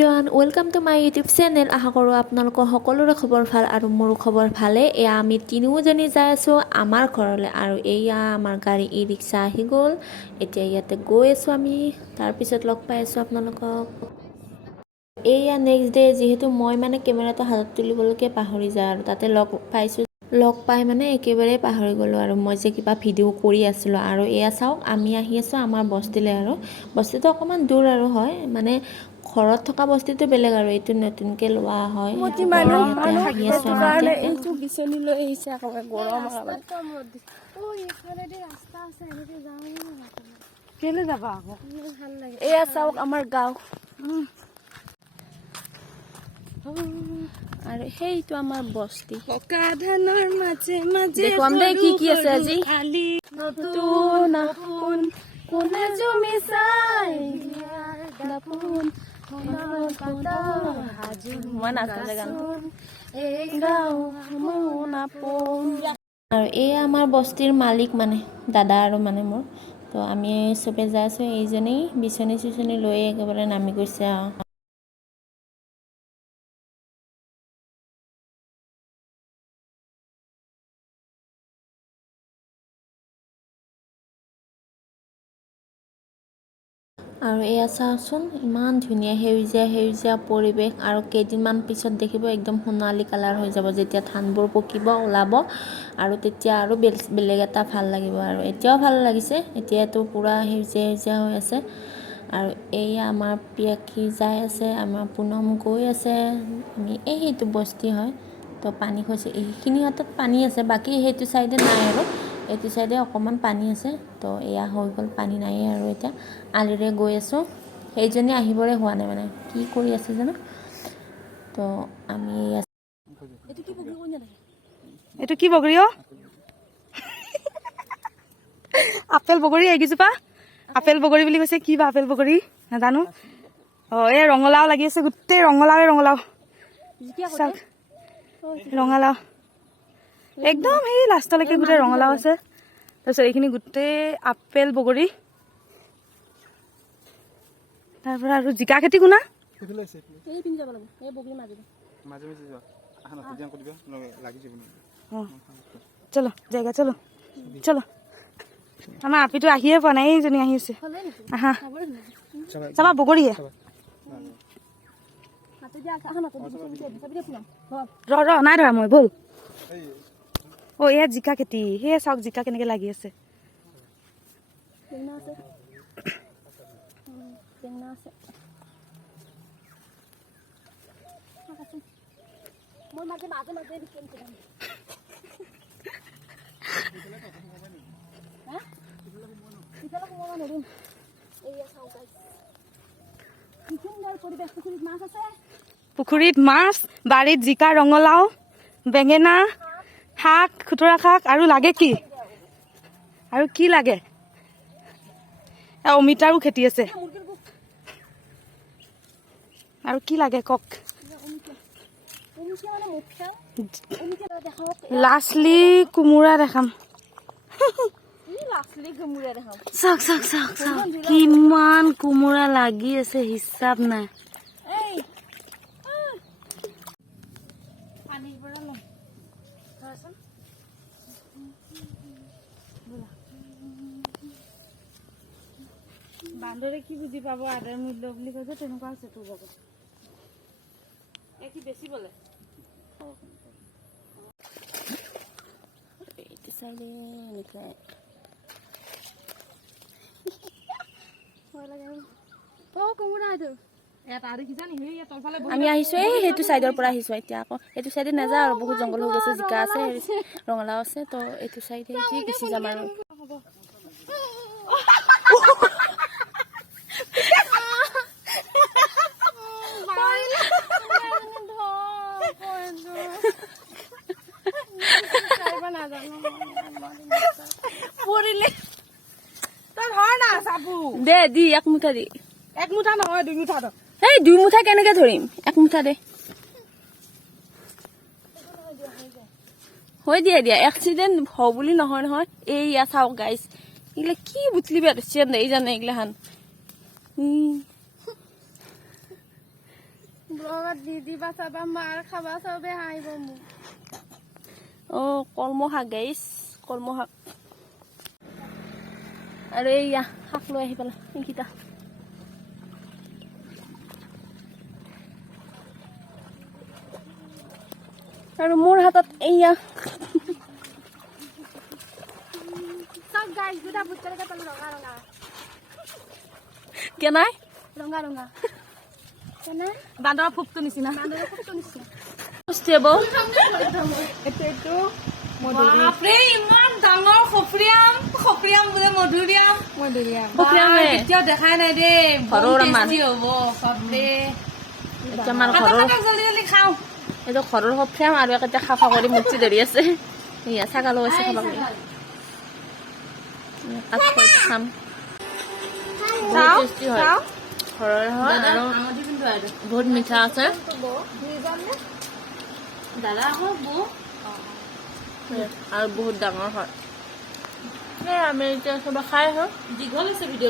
Everyone welcome to my YouTube channel. আশা কৰোঁ আপোনালোকৰ সকলোৰে খবৰ ভাল আৰু মোৰো খবৰ ভালে। এয়া আমি তিনিওজনী যাই আছোঁ আমাৰ ঘৰলৈ আৰু এয়া আমাৰ গাড়ী ই ৰিক্সা আহি গ'ল। এতিয়া ইয়াতে গৈ আছোঁ আমি, তাৰপিছত লগ পাই আছোঁ আপোনালোকক। এয়া নেক্সট ডে, যিহেতু মই মানে কেমেৰাটো হাতত তুলিবলৈকে পাহৰি যাওঁ আৰু তাতে লগ পাই মানে একেবাৰে পাহৰি গ'লোঁ আৰু মই যে কিবা ভিডিঅ' কৰি আছিলোঁ। আৰু এয়া চাওক, আমি আহি আছোঁ আমাৰ বস্তিলৈ। আৰু বস্তিটো অকণমান দূৰ আৰু হয়, মানে ঘৰত থকা বস্তিটো বেলেগ আৰু এইটো নতুনকৈ লোৱা হয়। কেলে যাবা আকৌ? এয়া চাওক আমাৰ গাঁও আৰু সেইটো আমাৰ বস্তি। পকা ধানৰ মাজে মাজে দেখুৱাম দেই কি কি আছে আজি। নতুন আপোন কোনে জমি চাই মই নাজানো গান। আৰু এই আমাৰ বস্তিৰ মালিক মানে দাদা আৰু মানে মোৰ। তো আমি চবে যাই আছোঁ। এইজনী বিচনী চিচনী লৈ একেবাৰে নামি গৈছে আৰু। আৰু এয়া চাওকচোন, ইমান ধুনীয়া সেউজীয়া সেউজীয়া পৰিৱেশ। আৰু কেইদিনমান পিছত দেখিব একদম সোণালী কালাৰ হৈ যাব, যেতিয়া ধানবোৰ পকিব ওলাব। আৰু তেতিয়া আৰু বেলেগ এটা ভাল লাগিব। আৰু এতিয়াও ভাল লাগিছে, এতিয়াতো পূৰা সেউজীয়া সেউজীয়া হৈ আছে। আৰু এয়া আমাৰ পিয়াকি যাই আছে, আমাৰ পুনম গৈ আছে। আমি সেইটো বস্তি হয়, তো পানী হৈছে, এইখিনি হাতত পানী আছে, বাকী সেইটো চাইডে নাই আৰু। এইটো চাইডে অকণমান পানী আছে, তো এয়া হৈ গ'ল, পানী নাইয়ে আৰু। এতিয়া আলিৰে গৈ আছোঁ, সেইজনী আহিবৰে হোৱা নাই, মানে কি কৰি আছে জানো। তো আমি এইটো কি বগৰী অ? আপেল বগৰী এইকেইজোপা আপেল বগৰী বুলি কৈছে। কি বা আপেল বগৰী নাজানো। এই ৰঙালাও লাগি আছে, গোটেই ৰঙালাও চাওক, ৰঙালাও একদম সেই লাষ্টলৈকে গোটেই ৰঙালাও আছে। তাৰপিছত এইখিনি গোটেই আপেল বগৰী। তাৰপৰা আৰু জিকা খেতি কোনা চলো জেগা চলো চলো। আমাৰ আপিটো আহিয়ে পোৱা নাই, এইজনী আহি আছে। আহা চাবা বগৰীয়ে ৰ নাই ধৰা মই বল। অ এয়া জিকা খেতি, সেয়ে চাওক জিকা কেনেকে লাগি আছে। পুখুৰীত মাছ, বাৰীত জিকা, ৰঙালাও, বেঙেনা, শাক, খুতৰা শাক। আৰু লাগে কি? আৰু কি লাগে? অমিতাৰো খেতি আছে। আৰু কি লাগে কওক? লাচলি কোমোৰা দেখাম। চাওক চাওক চাওক চাওক, কিমান কোমোৰা লাগি আছে, হিচাপ নাই। বান্দৰে কি বুজি পাব আদাৰ মূল্য বুলি কৈছে, তেনেকুৱা হৈছে তোৰ লগত। কি বেছি বলে আমি আহিছোঁ, এই সেইটো চাইডৰ পৰা আহিছোঁ। এতিয়া আকৌ এইটো চাইডে নাযাওঁ আৰু, বহুত জংঘল হৈ গৈছে। জিকা আছে, ৰঙালাও আছে, তো এইটো চাইডে গুচি যাম আৰু। দে দি এক মুঠা দি। এক মুঠা নহয়, 2 মুঠা। এই 2 মুঠা কেনেকে ধৰিম? 1 মুঠা দে। হৈ দিয়া এক্সিডেণ্ট হওঁ বুলি নহয় নহয়। এইয়া চাওক গাইছ, এইগিলা কি বুটলি বেয়া ধৰিছে, এই জানে এইগিলাখান। ব্লগত দি দিবা চাবা মাৰ খাবা চবে হাঁহিব মোক কলমৌ শাক গাইছ কলমৌ শাক আৰু এইয়া শাক লৈ আহি পেলাই এইকেইটা আৰু মোৰ হাতত এইয়া চব গাইছ দুটা বুটকালকে তল ৰঙা ৰঙা কেনাই ৰঙা ৰঙা কেনে বান্দৰৰ ফুপটো নিচিনা বান্দৰৰ ফুটটো নিচিনা ষ্টেবল এইটো বাপৰে ইমান ডাঙৰ খপৰিয়াম বোলে মধুৰিয়াম খপৰিয়ামে কেতিয়াও দেখাই নাই দেই ঘৰৰ আমাৰ হ'ব বাপৰে আমাৰ ঘৰৰ জলদি জলদি খাওঁ এইটো ঘৰৰ খপৰিয়াম আৰু এতিয়া খাফা কৰি মুচি ধৰি আছে এয়া ছাগালো আছে খাব খাম বহুত টেষ্টি হয় ঘৰৰ হয় আৰু বহুত মিঠা আছে দাদা আকৌ বৌ আৰু বহুত ডাঙৰ হয় আমি এতিয়া চবে খাই আছো দীঘল হৈছে ভিডিঅ'